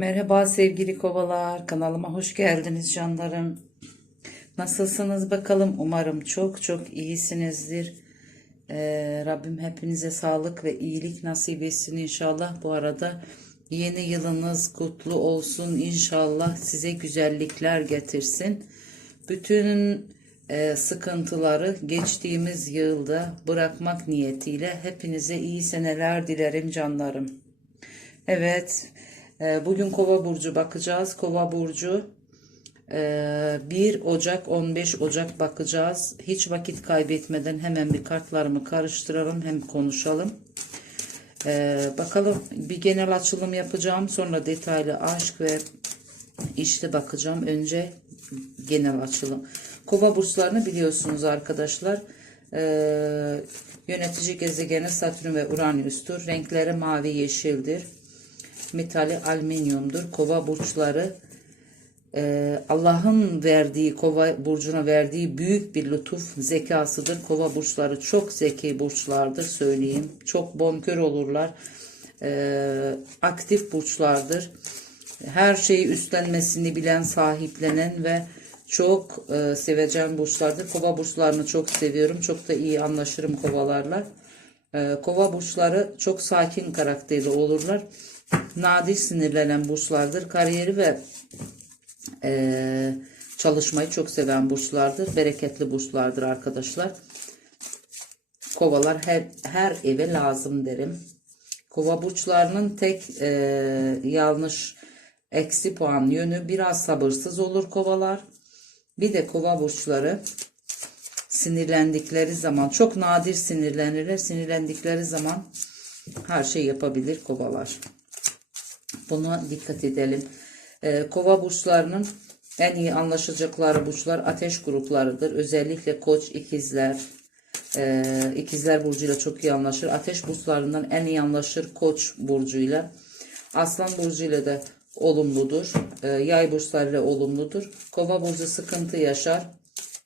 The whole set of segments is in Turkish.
Merhaba sevgili kovalar, kanalıma hoş geldiniz canlarım. Nasılsınız bakalım? Umarım çok çok iyisinizdir. Ee, Rabbim hepinize sağlık ve iyilik nasip etsin inşallah. Bu arada yeni yılınız kutlu olsun inşallah. Size güzellikler getirsin. Bütün e, sıkıntıları geçtiğimiz yılda bırakmak niyetiyle hepinize iyi seneler dilerim canlarım. Evet, e, bugün Kova burcu bakacağız. Kova burcu e, 1 Ocak 15 Ocak bakacağız. Hiç vakit kaybetmeden hemen bir kartlarımı karıştıralım hem konuşalım. E, bakalım bir genel açılım yapacağım. Sonra detaylı aşk ve işte bakacağım. Önce genel açılım. Kova burçlarını biliyorsunuz arkadaşlar. Ee, yönetici gezegeni Satürn ve Uranüs'tür. Renkleri mavi yeşildir. Metali alüminyumdur. Kova burçları e, Allah'ın verdiği kova burcuna verdiği büyük bir lütuf zekasıdır. Kova burçları çok zeki burçlardır söyleyeyim. Çok bonkör olurlar. Ee, aktif burçlardır. Her şeyi üstlenmesini bilen, sahiplenen ve çok e, sevecen burçlardır. Kova burçlarını çok seviyorum. Çok da iyi anlaşırım kovalarla. E, kova burçları çok sakin karakterli olurlar. Nadir sinirlenen burçlardır. Kariyeri ve e, çalışmayı çok seven burçlardır. Bereketli burçlardır arkadaşlar. Kovalar her, her eve lazım derim. Kova burçlarının tek e, yanlış eksi puan yönü biraz sabırsız olur kovalar. Bir de kova burçları sinirlendikleri zaman çok nadir sinirlenirler. Sinirlendikleri zaman her şey yapabilir kovalar. Buna dikkat edelim. Ee, kova burçlarının en iyi anlaşacakları burçlar ateş gruplarıdır. Özellikle koç, ikizler, e, ikizler burcuyla çok iyi anlaşır. Ateş burçlarından en iyi anlaşır koç burcuyla. Aslan burcuyla da olumludur. E, yay burçlarıyla olumludur. Kova burcu sıkıntı yaşar.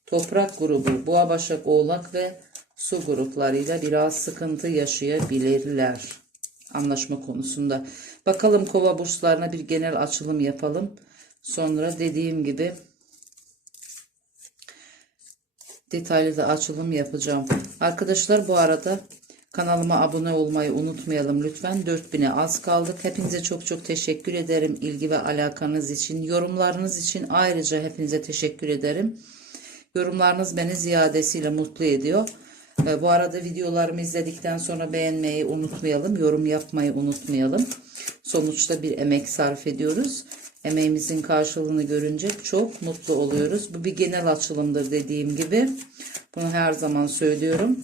Toprak grubu, boğa, başak, oğlak ve su gruplarıyla biraz sıkıntı yaşayabilirler. Anlaşma konusunda. Bakalım kova burçlarına bir genel açılım yapalım. Sonra dediğim gibi detaylı da açılım yapacağım. Arkadaşlar bu arada kanalıma abone olmayı unutmayalım lütfen. 4000'e az kaldık. Hepinize çok çok teşekkür ederim ilgi ve alakanız için. Yorumlarınız için ayrıca hepinize teşekkür ederim. Yorumlarınız beni ziyadesiyle mutlu ediyor. Ee, Bu arada videolarımı izledikten sonra beğenmeyi unutmayalım. Yorum yapmayı unutmayalım. Sonuçta bir emek sarf ediyoruz. Emeğimizin karşılığını görünce çok mutlu oluyoruz. Bu bir genel açılımdır dediğim gibi. Bunu her zaman söylüyorum.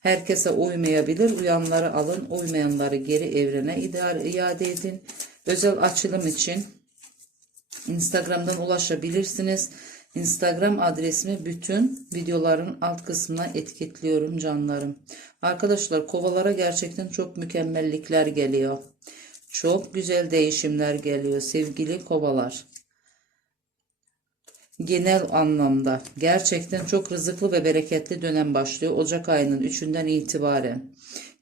Herkese uymayabilir. Uyanları alın, uymayanları geri evrene iade edin. Özel açılım için Instagram'dan ulaşabilirsiniz. Instagram adresimi bütün videoların alt kısmına etiketliyorum canlarım. Arkadaşlar kovalara gerçekten çok mükemmellikler geliyor. Çok güzel değişimler geliyor sevgili kovalar. Genel anlamda gerçekten çok rızıklı ve bereketli dönem başlıyor. Ocak ayının 3'ünden itibaren.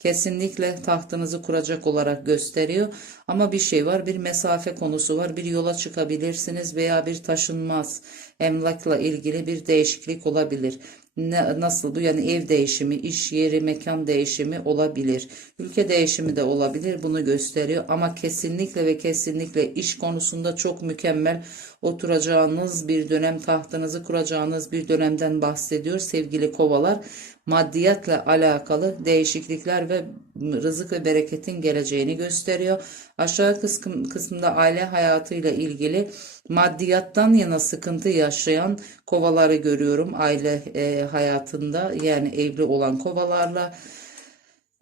Kesinlikle tahtınızı kuracak olarak gösteriyor. Ama bir şey var, bir mesafe konusu var. Bir yola çıkabilirsiniz veya bir taşınmaz emlakla ilgili bir değişiklik olabilir. Ne, nasıl bu yani ev değişimi, iş yeri, mekan değişimi olabilir. Ülke değişimi de olabilir bunu gösteriyor ama kesinlikle ve kesinlikle iş konusunda çok mükemmel oturacağınız bir dönem tahtınızı kuracağınız bir dönemden bahsediyor sevgili kovalar. Maddiyatla alakalı değişiklikler ve rızık ve bereketin geleceğini gösteriyor. Aşağı kısım, kısımda aile hayatıyla ilgili maddiyattan yana sıkıntı yaşayan kovaları görüyorum aile e, hayatında yani evli olan kovalarla.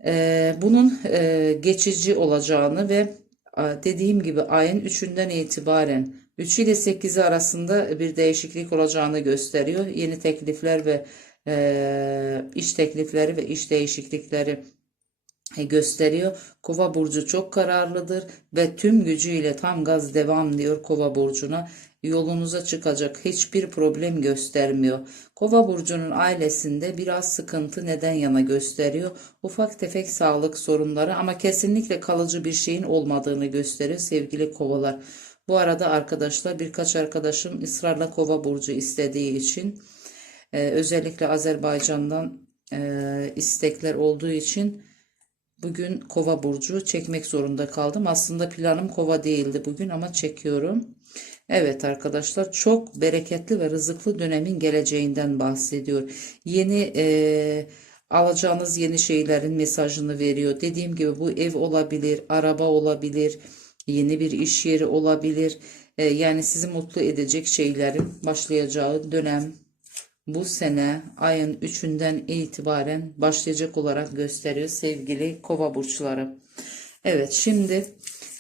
E, bunun e, geçici olacağını ve dediğim gibi ayın 3'ünden itibaren 3 ile 8'i arasında bir değişiklik olacağını gösteriyor. Yeni teklifler ve e, iş teklifleri ve iş değişiklikleri e, gösteriyor. Kova burcu çok kararlıdır ve tüm gücüyle tam gaz devam diyor Kova burcuna. Yolunuza çıkacak hiçbir problem göstermiyor. Kova burcunun ailesinde biraz sıkıntı neden yana gösteriyor. Ufak tefek sağlık sorunları ama kesinlikle kalıcı bir şeyin olmadığını gösteriyor sevgili kovalar. Bu arada arkadaşlar birkaç arkadaşım ısrarla kova burcu istediği için e, özellikle Azerbaycan'dan e, istekler olduğu için Bugün kova burcu çekmek zorunda kaldım. Aslında planım kova değildi bugün ama çekiyorum. Evet arkadaşlar çok bereketli ve rızıklı dönemin geleceğinden bahsediyor. Yeni e, alacağınız yeni şeylerin mesajını veriyor. Dediğim gibi bu ev olabilir, araba olabilir, yeni bir iş yeri olabilir. E, yani sizi mutlu edecek şeylerin başlayacağı dönem bu sene ayın 3'ünden itibaren başlayacak olarak gösteriyor sevgili kova burçları. Evet şimdi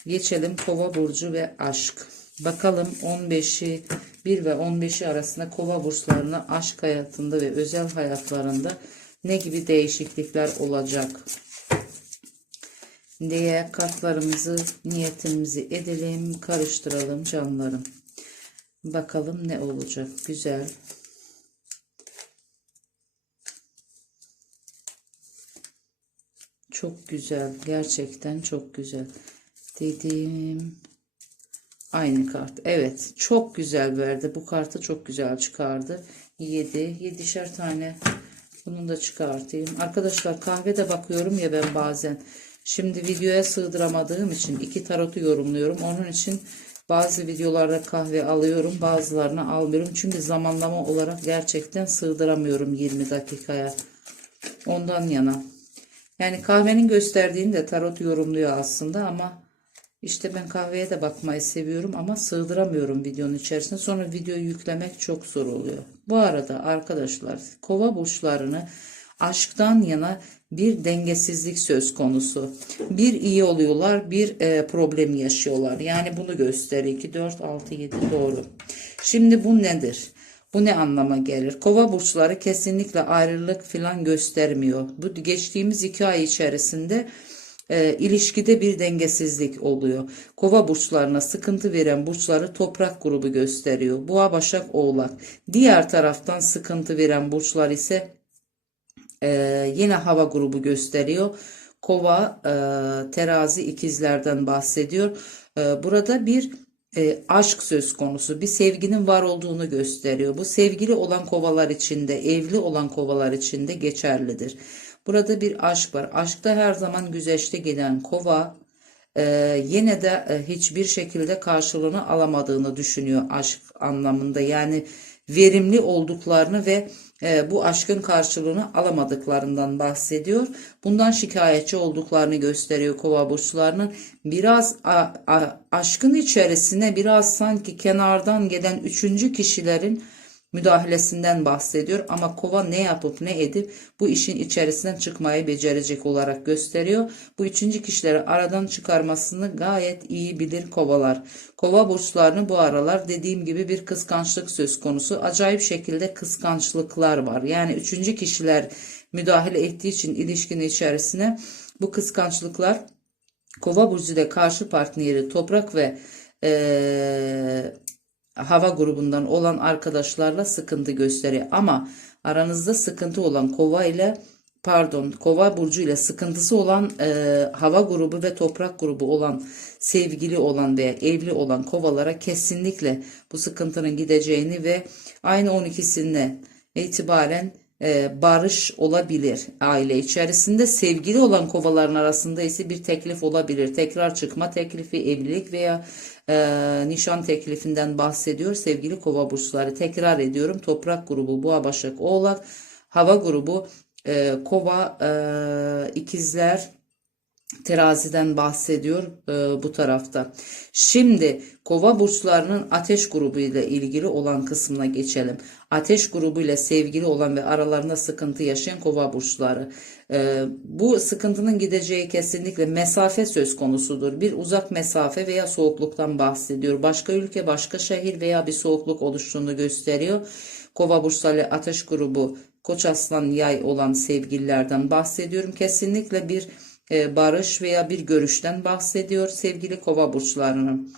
geçelim kova burcu ve aşk. Bakalım 15'i 1 ve 15'i arasında kova burçlarına aşk hayatında ve özel hayatlarında ne gibi değişiklikler olacak diye kartlarımızı niyetimizi edelim karıştıralım canlarım. Bakalım ne olacak güzel. Çok güzel. Gerçekten çok güzel. Dedim. Aynı kart. Evet. Çok güzel verdi. Bu kartı çok güzel çıkardı. 7. 7'şer tane. Bunu da çıkartayım. Arkadaşlar kahvede bakıyorum ya ben bazen. Şimdi videoya sığdıramadığım için iki tarotu yorumluyorum. Onun için bazı videolarda kahve alıyorum. Bazılarını almıyorum. Çünkü zamanlama olarak gerçekten sığdıramıyorum 20 dakikaya. Ondan yana. Yani kahvenin gösterdiğini de tarot yorumluyor aslında ama işte ben kahveye de bakmayı seviyorum ama sığdıramıyorum videonun içerisine. Sonra videoyu yüklemek çok zor oluyor. Bu arada arkadaşlar kova burçlarını aşktan yana bir dengesizlik söz konusu. Bir iyi oluyorlar, bir e, problem yaşıyorlar. Yani bunu gösteriyor. 2, 4, 6, 7 doğru. Şimdi bu nedir? Bu ne anlama gelir? Kova burçları kesinlikle ayrılık filan göstermiyor. Bu geçtiğimiz iki ay içerisinde e, ilişkide bir dengesizlik oluyor. Kova burçlarına sıkıntı veren burçları toprak grubu gösteriyor. Boğa, Başak, Oğlak. Diğer taraftan sıkıntı veren burçlar ise e, yine hava grubu gösteriyor. Kova, e, terazi, ikizlerden bahsediyor. E, burada bir e, aşk söz konusu. Bir sevginin var olduğunu gösteriyor. Bu sevgili olan kovalar içinde, evli olan kovalar içinde geçerlidir. Burada bir aşk var. Aşkta her zaman güzeşte giden kova e, yine de e, hiçbir şekilde karşılığını alamadığını düşünüyor aşk anlamında. Yani verimli olduklarını ve e, bu aşkın karşılığını alamadıklarından bahsediyor. Bundan şikayetçi olduklarını gösteriyor kova burçlarının. Biraz aşkın içerisine biraz sanki kenardan gelen üçüncü kişilerin müdahalesinden bahsediyor ama kova ne yapıp ne edip bu işin içerisinden çıkmayı becerecek olarak gösteriyor. Bu üçüncü kişileri aradan çıkarmasını gayet iyi bilir kovalar. Kova burçlarını bu aralar dediğim gibi bir kıskançlık söz konusu. Acayip şekilde kıskançlıklar var. Yani üçüncü kişiler müdahale ettiği için ilişkinin içerisine bu kıskançlıklar Kova burcu karşı partneri toprak ve ee, hava grubundan olan arkadaşlarla sıkıntı gösteriyor. Ama aranızda sıkıntı olan kova ile pardon kova burcu ile sıkıntısı olan e, hava grubu ve toprak grubu olan sevgili olan veya evli olan kovalara kesinlikle bu sıkıntının gideceğini ve aynı 12'sine itibaren e, barış olabilir aile içerisinde. Sevgili olan kovaların arasında ise bir teklif olabilir. Tekrar çıkma teklifi evlilik veya e, nişan teklifinden bahsediyor sevgili kova burçları. Tekrar ediyorum toprak grubu boğa başak oğlak hava grubu e, kova e, ikizler teraziden bahsediyor e, bu tarafta. Şimdi kova burçlarının ateş grubu ile ilgili olan kısmına geçelim. Ateş grubu ile sevgili olan ve aralarında sıkıntı yaşayan kova burçları. E, bu sıkıntının gideceği kesinlikle mesafe söz konusudur. Bir uzak mesafe veya soğukluktan bahsediyor. Başka ülke, başka şehir veya bir soğukluk oluştuğunu gösteriyor. Kova burçları ateş grubu Koç aslan yay olan sevgililerden bahsediyorum. Kesinlikle bir barış veya bir görüşten bahsediyor sevgili kova burçlarının.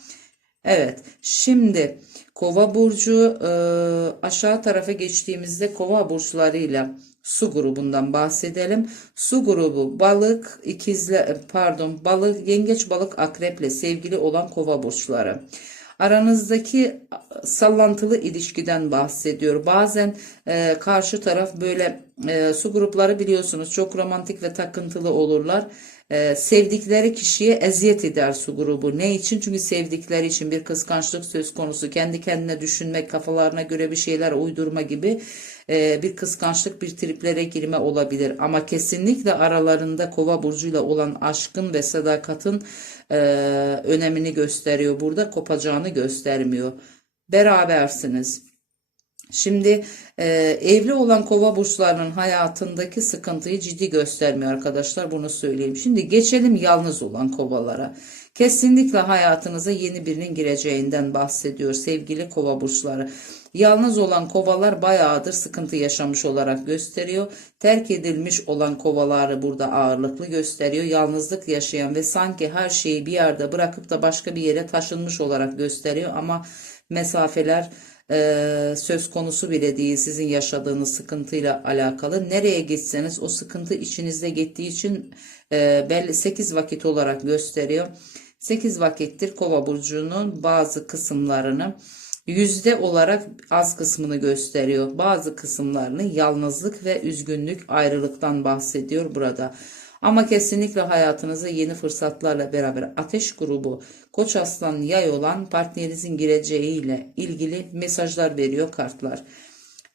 Evet, şimdi Kova burcu e, aşağı tarafa geçtiğimizde Kova burçlarıyla su grubundan bahsedelim. Su grubu balık, ikizle pardon, balık, yengeç, balık, akreple sevgili olan Kova burçları. Aranızdaki sallantılı ilişkiden bahsediyor. Bazen e, karşı taraf böyle e, su grupları biliyorsunuz çok romantik ve takıntılı olurlar. E, sevdikleri kişiye eziyet eder su grubu. Ne için? Çünkü sevdikleri için bir kıskançlık söz konusu. Kendi kendine düşünmek, kafalarına göre bir şeyler uydurma gibi e, bir kıskançlık, bir triplere girme olabilir. Ama kesinlikle aralarında kova burcuyla olan aşkın ve sadakatin e, önemini gösteriyor. Burada kopacağını göstermiyor. Berabersiniz. Şimdi e, evli olan kova burçlarının hayatındaki sıkıntıyı ciddi göstermiyor arkadaşlar bunu söyleyeyim. Şimdi geçelim yalnız olan kovalara. Kesinlikle hayatınıza yeni birinin gireceğinden bahsediyor sevgili kova burçları. Yalnız olan kovalar bayağıdır sıkıntı yaşamış olarak gösteriyor. Terk edilmiş olan kovaları burada ağırlıklı gösteriyor. Yalnızlık yaşayan ve sanki her şeyi bir yerde bırakıp da başka bir yere taşınmış olarak gösteriyor. Ama mesafeler e, söz konusu bile değil sizin yaşadığınız sıkıntıyla alakalı. Nereye gitseniz o sıkıntı içinizde gittiği için e, belli 8 vakit olarak gösteriyor. 8 vakittir kova burcunun bazı kısımlarını yüzde olarak az kısmını gösteriyor. Bazı kısımlarını yalnızlık ve üzgünlük ayrılıktan bahsediyor burada. Ama kesinlikle hayatınıza yeni fırsatlarla beraber ateş grubu koç aslan yay olan partnerinizin gireceğiyle ilgili mesajlar veriyor kartlar.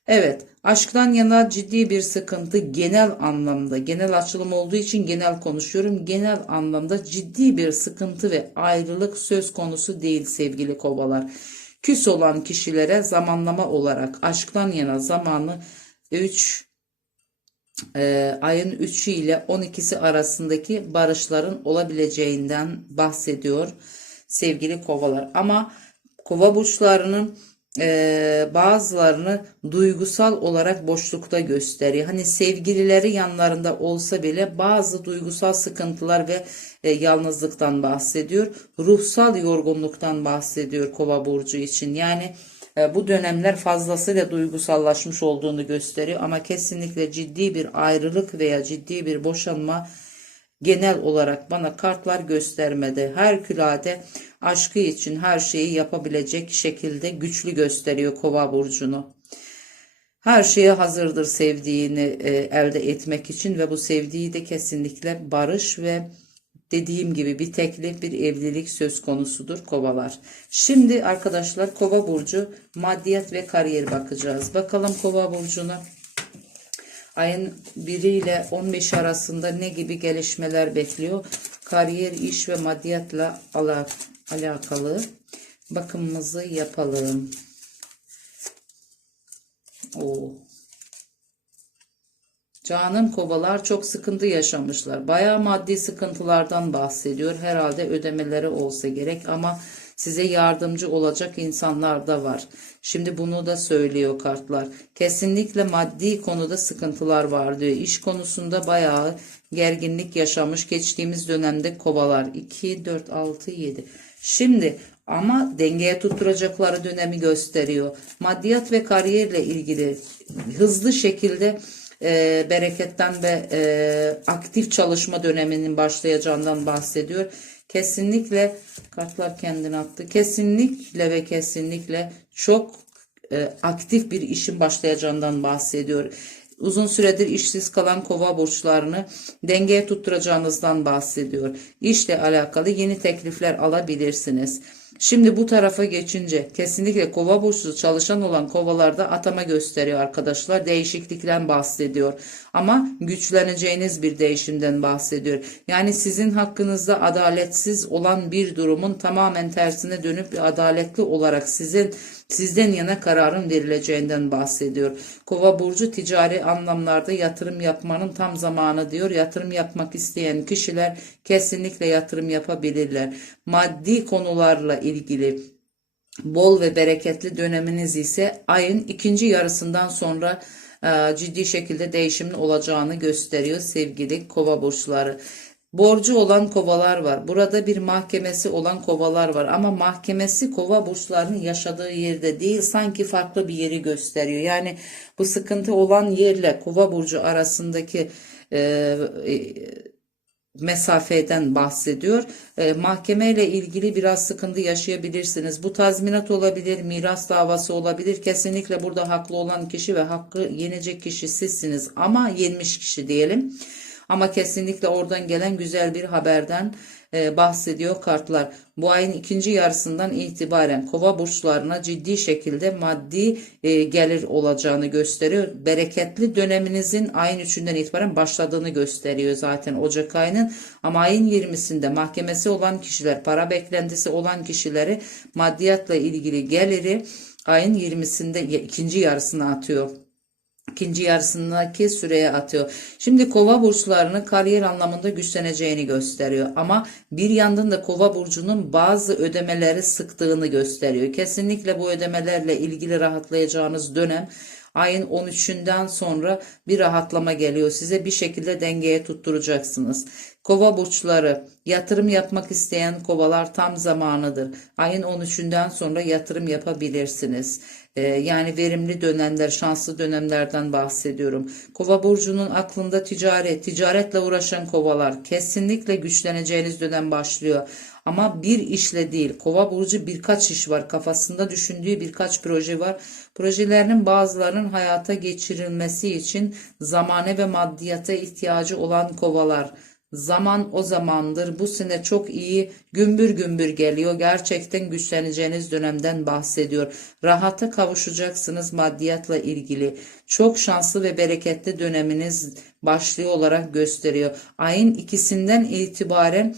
Evet, aşktan yana ciddi bir sıkıntı genel anlamda, genel açılım olduğu için genel konuşuyorum. Genel anlamda ciddi bir sıkıntı ve ayrılık söz konusu değil sevgili kovalar. Küs olan kişilere zamanlama olarak aşktan yana zamanı 3 e, ayın 3'ü ile 12'si arasındaki barışların olabileceğinden bahsediyor sevgili kovalar. Ama kova burçlarının e, bazılarını duygusal olarak boşlukta gösteriyor. Hani sevgilileri yanlarında olsa bile bazı duygusal sıkıntılar ve e, yalnızlıktan bahsediyor. Ruhsal yorgunluktan bahsediyor kova burcu için. Yani bu dönemler fazlasıyla duygusallaşmış olduğunu gösteriyor ama kesinlikle ciddi bir ayrılık veya ciddi bir boşanma genel olarak bana kartlar göstermedi. Herkülade aşkı için her şeyi yapabilecek şekilde güçlü gösteriyor kova burcunu. Her şeye hazırdır sevdiğini e, elde etmek için ve bu sevdiği de kesinlikle barış ve dediğim gibi bir teklif bir evlilik söz konusudur kovalar. Şimdi arkadaşlar kova burcu maddiyat ve kariyer bakacağız. Bakalım kova burcuna ayın 1 ile 15 arasında ne gibi gelişmeler bekliyor? Kariyer, iş ve maddiyatla alakalı bakımımızı yapalım. Oo. Canım kovalar çok sıkıntı yaşamışlar. Bayağı maddi sıkıntılardan bahsediyor. Herhalde ödemeleri olsa gerek ama size yardımcı olacak insanlar da var. Şimdi bunu da söylüyor kartlar. Kesinlikle maddi konuda sıkıntılar var diyor. İş konusunda bayağı gerginlik yaşamış geçtiğimiz dönemde kovalar. 2, 4, 6, 7. Şimdi ama dengeye tutturacakları dönemi gösteriyor. Maddiyat ve kariyerle ilgili hızlı şekilde e, bereketten ve e, aktif çalışma döneminin başlayacağından bahsediyor. Kesinlikle kartlar kendini attı. Kesinlikle ve kesinlikle çok e, aktif bir işin başlayacağından bahsediyor. Uzun süredir işsiz kalan kova burçlarını dengeye tutturacağınızdan bahsediyor. İşle alakalı yeni teklifler alabilirsiniz. Şimdi bu tarafa geçince kesinlikle kova burçlu çalışan olan kovalarda atama gösteriyor arkadaşlar. Değişiklikten bahsediyor. Ama güçleneceğiniz bir değişimden bahsediyor. Yani sizin hakkınızda adaletsiz olan bir durumun tamamen tersine dönüp adaletli olarak sizin sizden yana kararın verileceğinden bahsediyor. Kova burcu ticari anlamlarda yatırım yapmanın tam zamanı diyor. Yatırım yapmak isteyen kişiler kesinlikle yatırım yapabilirler. Maddi konularla ilgili bol ve bereketli döneminiz ise ayın ikinci yarısından sonra e, ciddi şekilde değişimin olacağını gösteriyor sevgili kova burçları. Borcu olan kovalar var. Burada bir mahkemesi olan kovalar var. Ama mahkemesi kova burçlarının yaşadığı yerde değil sanki farklı bir yeri gösteriyor. Yani bu sıkıntı olan yerle kova burcu arasındaki e, e, mesafeden bahsediyor. E, mahkeme ilgili biraz sıkıntı yaşayabilirsiniz. Bu tazminat olabilir, miras davası olabilir. Kesinlikle burada haklı olan kişi ve hakkı yenecek kişi sizsiniz ama yenmiş kişi diyelim. Ama kesinlikle oradan gelen güzel bir haberden e, bahsediyor kartlar. Bu ayın ikinci yarısından itibaren kova burçlarına ciddi şekilde maddi e, gelir olacağını gösteriyor. Bereketli döneminizin ayın üçünden itibaren başladığını gösteriyor zaten Ocak ayının. Ama ayın 20'sinde mahkemesi olan kişiler, para beklentisi olan kişileri maddiyatla ilgili geliri ayın 20'sinde ikinci yarısına atıyor ikinci yarısındaki süreye atıyor. Şimdi kova burçlarının kariyer anlamında güçleneceğini gösteriyor. Ama bir yandan da kova burcunun bazı ödemeleri sıktığını gösteriyor. Kesinlikle bu ödemelerle ilgili rahatlayacağınız dönem ayın 13'ünden sonra bir rahatlama geliyor. Size bir şekilde dengeye tutturacaksınız. Kova burçları yatırım yapmak isteyen kovalar tam zamanıdır. Ayın 13'ünden sonra yatırım yapabilirsiniz. Ee, yani verimli dönemler, şanslı dönemlerden bahsediyorum. Kova burcunun aklında ticaret, ticaretle uğraşan kovalar kesinlikle güçleneceğiniz dönem başlıyor. Ama bir işle değil. Kova burcu birkaç iş var. Kafasında düşündüğü birkaç proje var. Projelerinin bazılarının hayata geçirilmesi için zamane ve maddiyata ihtiyacı olan kovalar. Zaman o zamandır. Bu sene çok iyi gümbür gümbür geliyor. Gerçekten güçleneceğiniz dönemden bahsediyor. Rahata kavuşacaksınız maddiyatla ilgili. Çok şanslı ve bereketli döneminiz başlıyor olarak gösteriyor. Ayın ikisinden itibaren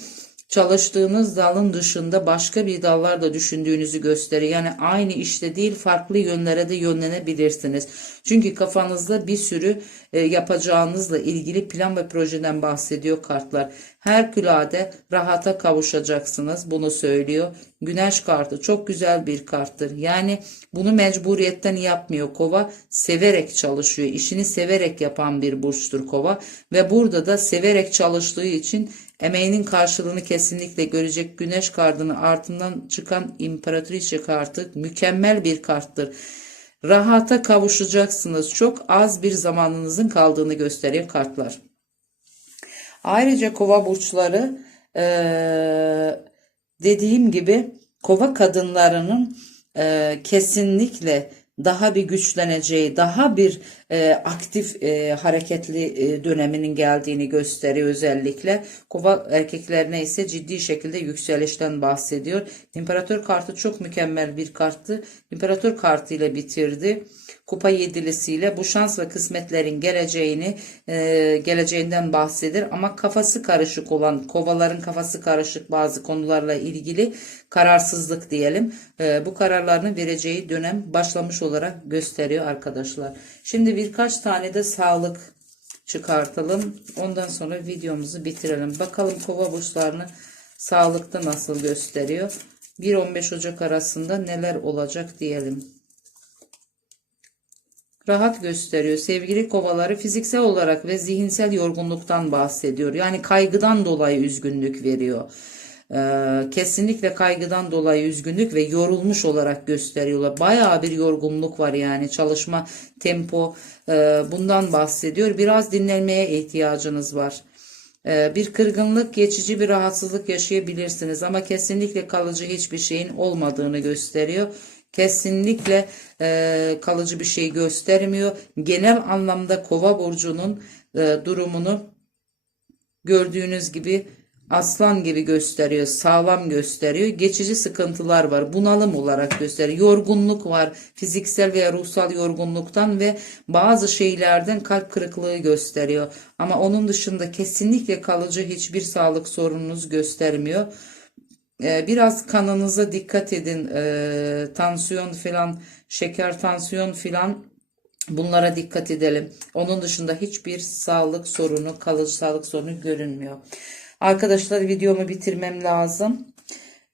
çalıştığınız dalın dışında başka bir dallar da düşündüğünüzü gösteriyor. Yani aynı işte değil farklı yönlere de yönlenebilirsiniz. Çünkü kafanızda bir sürü e, yapacağınızla ilgili plan ve projeden bahsediyor kartlar. Herkülade rahata kavuşacaksınız bunu söylüyor. Güneş kartı çok güzel bir karttır. Yani bunu mecburiyetten yapmıyor kova. Severek çalışıyor. İşini severek yapan bir burçtur kova. Ve burada da severek çalıştığı için Emeğinin karşılığını kesinlikle görecek güneş kartının ardından çıkan imparatriçe kartı mükemmel bir karttır. Rahata kavuşacaksınız. Çok az bir zamanınızın kaldığını gösteriyor kartlar. Ayrıca kova burçları ee, dediğim gibi kova kadınlarının e, kesinlikle daha bir güçleneceği, daha bir e, aktif e, hareketli e, döneminin geldiğini gösteriyor özellikle. Kova erkeklerine ise ciddi şekilde yükselişten bahsediyor. İmparator kartı çok mükemmel bir karttı. İmparator kartı ile bitirdi kupa yedilisiyle bu şans ve kısmetlerin geleceğini e, geleceğinden bahseder ama kafası karışık olan kovaların kafası karışık bazı konularla ilgili kararsızlık diyelim e, bu kararlarını vereceği dönem başlamış olarak gösteriyor arkadaşlar. Şimdi birkaç tane de sağlık çıkartalım. Ondan sonra videomuzu bitirelim. Bakalım kova burçlarını sağlıkta nasıl gösteriyor. 1-15 Ocak arasında neler olacak diyelim rahat gösteriyor. Sevgili kovaları fiziksel olarak ve zihinsel yorgunluktan bahsediyor. Yani kaygıdan dolayı üzgünlük veriyor. Ee, kesinlikle kaygıdan dolayı üzgünlük ve yorulmuş olarak gösteriyorlar. Bayağı bir yorgunluk var yani çalışma tempo e, bundan bahsediyor. Biraz dinlenmeye ihtiyacınız var. Ee, bir kırgınlık, geçici bir rahatsızlık yaşayabilirsiniz ama kesinlikle kalıcı hiçbir şeyin olmadığını gösteriyor kesinlikle e, kalıcı bir şey göstermiyor. Genel anlamda kova burcunun e, durumunu gördüğünüz gibi aslan gibi gösteriyor, sağlam gösteriyor. Geçici sıkıntılar var, bunalım olarak gösteriyor. Yorgunluk var, fiziksel veya ruhsal yorgunluktan ve bazı şeylerden kalp kırıklığı gösteriyor. Ama onun dışında kesinlikle kalıcı hiçbir sağlık sorununuz göstermiyor. Ee, biraz kanınıza dikkat edin. Ee, tansiyon filan, şeker tansiyon filan bunlara dikkat edelim. Onun dışında hiçbir sağlık sorunu, kalıcı sağlık sorunu görünmüyor. Arkadaşlar videomu bitirmem lazım.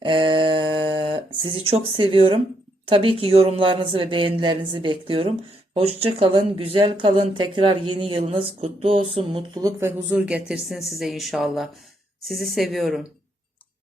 Ee, sizi çok seviyorum. Tabii ki yorumlarınızı ve beğenilerinizi bekliyorum. Hoşça kalın, güzel kalın. Tekrar yeni yılınız kutlu olsun. Mutluluk ve huzur getirsin size inşallah. Sizi seviyorum.